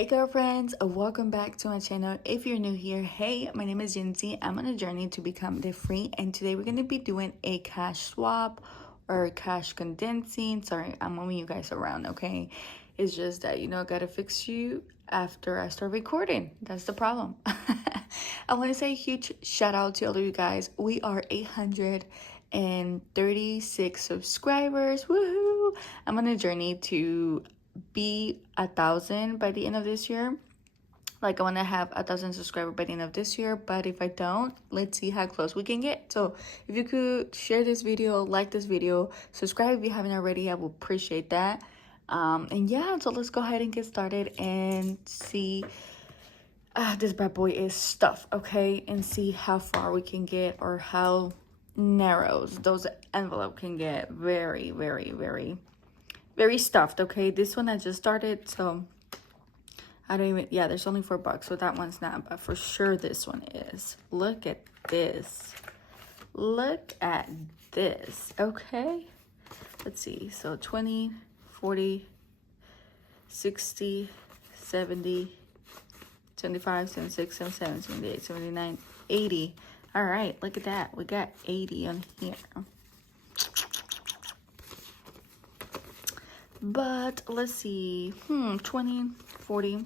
Hey girlfriends, welcome back to my channel. If you're new here, hey, my name is Jinzy. I'm on a journey to become debt free, and today we're going to be doing a cash swap or cash condensing. Sorry, I'm moving you guys around, okay? It's just that, gotta fix you after I start recording. That's the problem. I want to say a huge shout out to all of you guys. We are 836 subscribers. Woohoo! I'm on a journey to be 1,000 by the end of this year. Like, I want to have 1,000 subscribers by the end of this year, but if I don't, let's see how close we can get. So if you could share this video, like this video, subscribe if you haven't already, I will appreciate that. And yeah, so let's go ahead and get started and see. This bad boy is stuffed, okay? And see how far we can get, or how narrow those envelope can get. Very, very, very, very stuffed, okay? This one I just started, so I don't even, yeah, there's only $4, so that one's not, but for sure this one is. Look at this. Look at this, okay? Let's see, so 20, 40, 60, 70, 75, 76, 77, 78, 79, 80. All right, look at that. We got 80 on here. But let's see, 20, 40.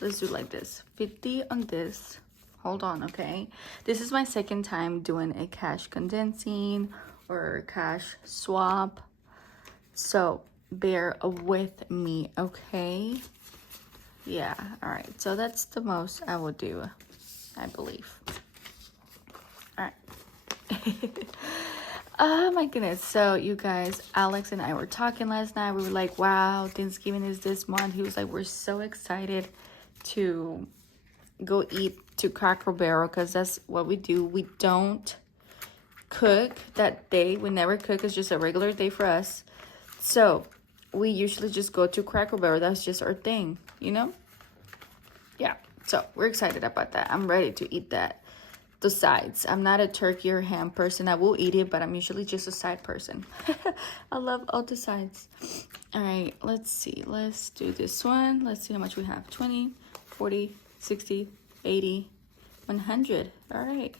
Let's do like this. 50 on this. Hold on, okay? This is my second time doing a cash condensing or cash swap. So bear with me, okay? Yeah, all right. So that's the most I will do, I believe. All right. Oh my goodness. So you guys, Alex and I were talking last night. We were like, wow, Thanksgiving is this month. He was like, we're so excited to go eat to Cracker Barrel, because that's what we do. We don't cook that day. We never cook. It's just a regular day for us. So we usually just go to Cracker Barrel. That's just our thing, you know? Yeah. So we're excited about that. I'm ready to eat that. The sides. I'm not a turkey or ham person. I will eat it, but I'm usually just a side person. I love all the sides. All right, let's see. Let's do this one. Let's see how much we have. 20, 40, 60, 80, 100. All right.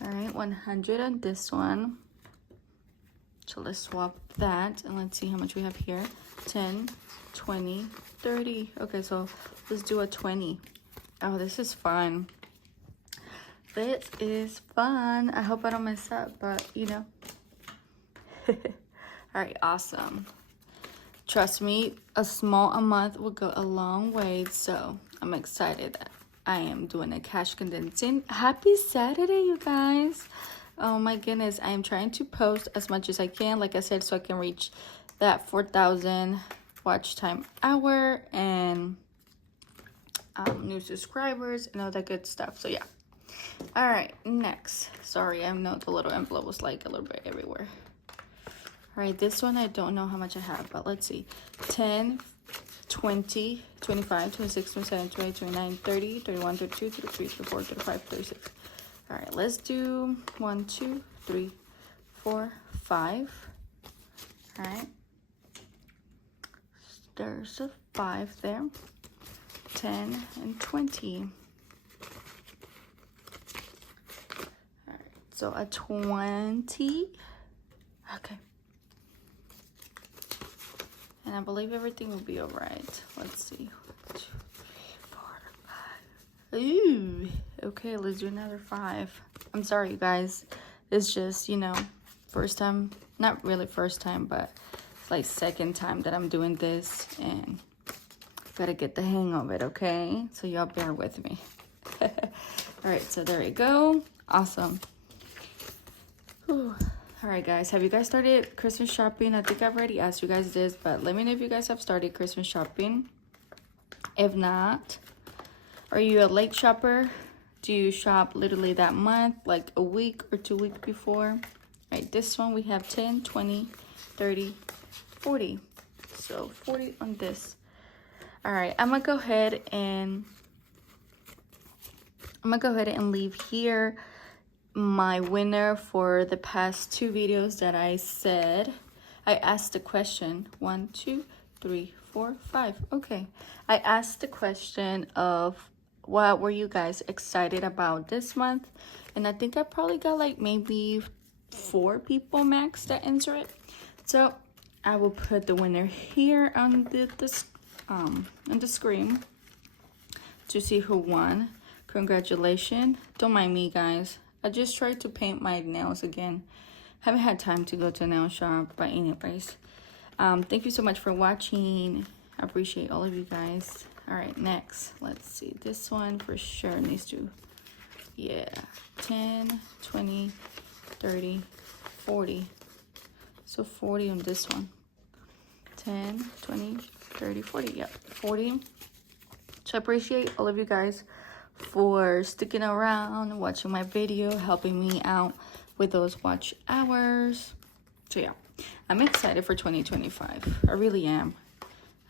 All right, 100 on this one. So let's swap that, and let's see how much we have here. 10, 20, 30. Okay, so let's do a 20. Oh, this is fun. This is fun. I hope I don't mess up, but you know. All right, awesome. Trust me, a small amount will go a long way. So I'm excited that I am doing a cash condensing. Happy Saturday, you guys. Oh my goodness, I am trying to post as much as I can, like I said, so I can reach that 4,000 watch time hour and new subscribers and all that good stuff. So yeah. All right, next. Sorry, I know the little envelope was like a little bit everywhere. All right, this one I don't know how much I have, but let's see. 10, 20, 25, 26, 27, 28, 29, 30, 31, 32, 33, 34, 35, 36. All right, let's do 1, 2, 3, 4, 5. All right. There's a 5 there. 10 and 20. All right, so a 20. Okay. And I believe everything will be all right. Let's see. 1, 2, 3, 4, 5. Ooh. Okay, let's do another 5. I'm sorry, you guys. It's just, first time. Not really first time, but it's like second time that I'm doing this, and gotta get the hang of it, okay? So y'all bear with me. All right, so there you go. Awesome. Whew. All right, guys, have you guys started Christmas shopping? I think I've already asked you guys this, but let me know if you guys have started Christmas shopping. If not, are you a late shopper? Do you shop literally that month, like a week or 2 weeks before? All right, this one we have 10, 20, 30, 40. So 40 on this. All right, I'm gonna go ahead and leave here my winner for the past 2 videos that I said. I asked the question 1, 2, 3, 4, 5. Okay. I asked the question of what were you guys excited about this month? And I think I probably got like maybe 4 people max that answer it. So I will put the winner here on the screen to see who won. Congratulations. Don't mind me, guys. I just tried to paint my nails again. Haven't had time to go to a nail shop, but anyways. Thank you so much for watching. I appreciate all of you guys. All right, next. Let's see. This one for sure needs to, yeah, 10, 20, 30, 40. So 40 on this one. 10, 20, 30, 40. Yep, 40. So I appreciate all of you guys for sticking around, watching my video, helping me out with those watch hours. So yeah, I'm excited for 2025. I really am.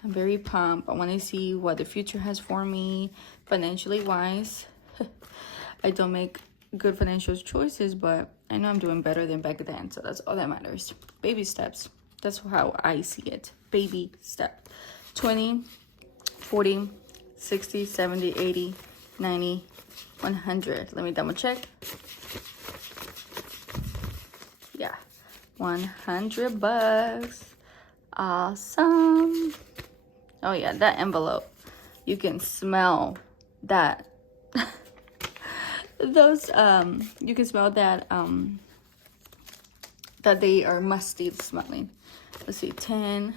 I'm very pumped. I want to see what the future has for me financially wise. I don't make good financial choices, but I know I'm doing better than back then, so that's all that matters. Baby steps. That's how I see it. Baby step. 20, 40, 60, 70, 80, 90, 100. Let me double check. Yeah, $100. Awesome. Oh yeah, that envelope. You can smell that. Those you can smell that that they are musty smelling. Let's see, 10,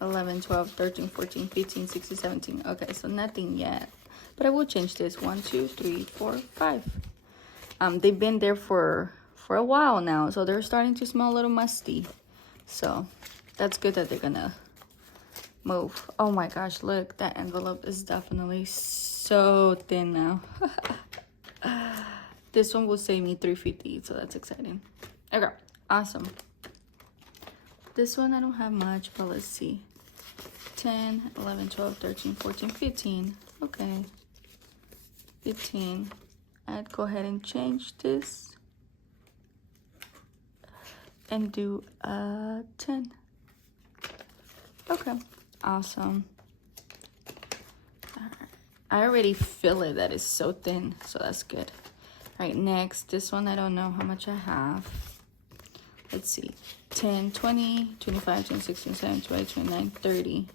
11, 12, 13, 14, 15, 16, 17. Okay, so nothing yet. But I will change this. 1, 2, 3, 4, 5. They've been there for a while now, so they're starting to smell a little musty. So that's good that they're gonna move. Oh my gosh, look, that envelope is definitely so thin now. This one will save me $3.50, so that's exciting. Okay, awesome. This one I don't have much, but let's see. 10, 11, 12, 13, 14, 15. Okay. 15. I'd go ahead and change this and do 10. Okay, awesome. All right. I already feel it that it's so thin, so that's good. All right, next, this one I don't know how much I have. Let's see, 10, 20, 25, 26, 27, 28, 29, 30.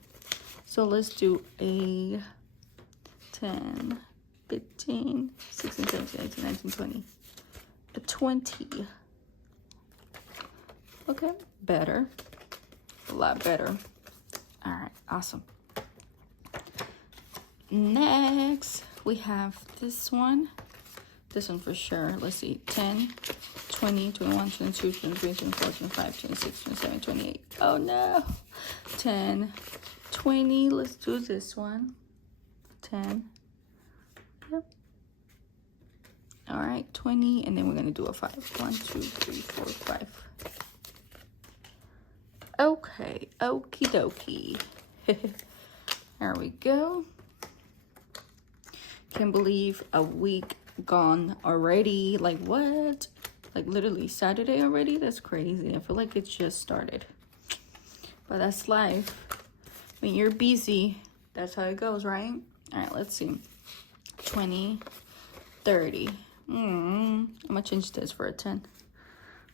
So let's do a 10, 15, 16, 17, 18, 19, 20. A 20. Okay, better. A lot better. All right, awesome. Next, we have this one. This one for sure. Let's see, 10, 20, 21, 22, 23, 24, 25, 26, 27, 28. Oh no. 10, 20. Let's do this one. 10. Yep. All right, 20. And then we're going to do a 5. 1, 2, 3, 4, 5. Okay, okie dokie. There we go. Can't believe a week gone already. Like what? Like literally Saturday already? That's crazy. I feel like it's just started. But that's life. When you're busy, that's how it goes, right? All right, let's see. 20, 30. I'm gonna change this for a 10.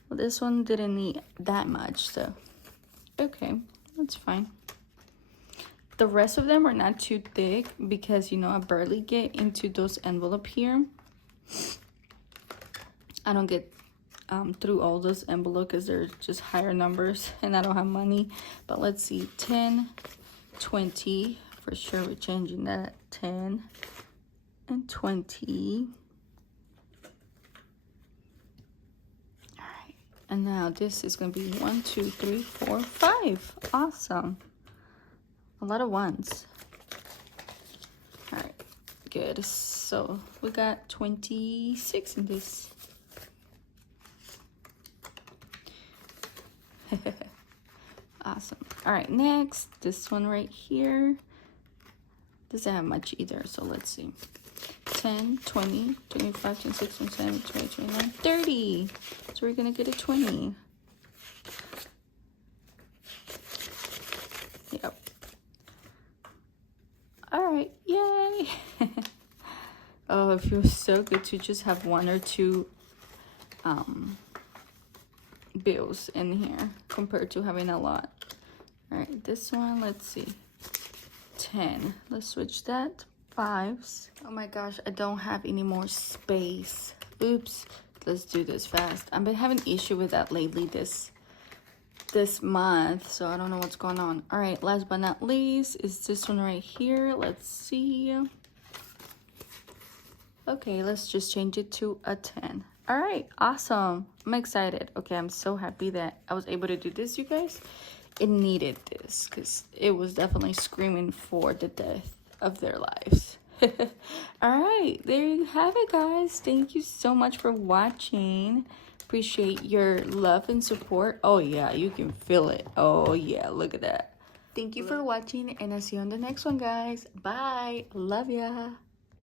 Well, this one didn't need that much, so okay, that's fine. The rest of them are not too thick because, you know, I barely get into those envelope here. I don't get through all those envelopes because they're just higher numbers and I don't have money. But let's see, 10, 20. For sure we're changing that. 10 and 20. All right. And now this is going to be 1, 2, 3, 4, 5. Awesome. A lot of ones. All right, good. So we got 26 in this. Awesome. All right, next, this one right here. Doesn't have much either, so let's see. 10, 20, 25, 26, 27, 28, 29, 30. So we're gonna get a 20. Yep. All right, yay. Oh, it feels so good to just have one or two bills in here compared to having a lot. All right, this one, let's see, 10. Let's switch that. 5s. Oh my gosh, I don't have any more space. Oops. Let's do this fast. I've been having issue with that lately this month, so I don't know what's going on. All right, last but not least is this one right here. Let's see. Okay, let's just change it to a 10. All right, awesome. I'm excited. Okay, I'm so happy that I was able to do this, you guys. It needed this because it was definitely screaming for the death of their lives. All right, there you have it, guys. Thank you so much for watching. Appreciate your love and support. Oh yeah, you can feel it. Oh yeah, look at that. Thank you for watching, and I'll see you on the next one, guys. Bye. Love ya.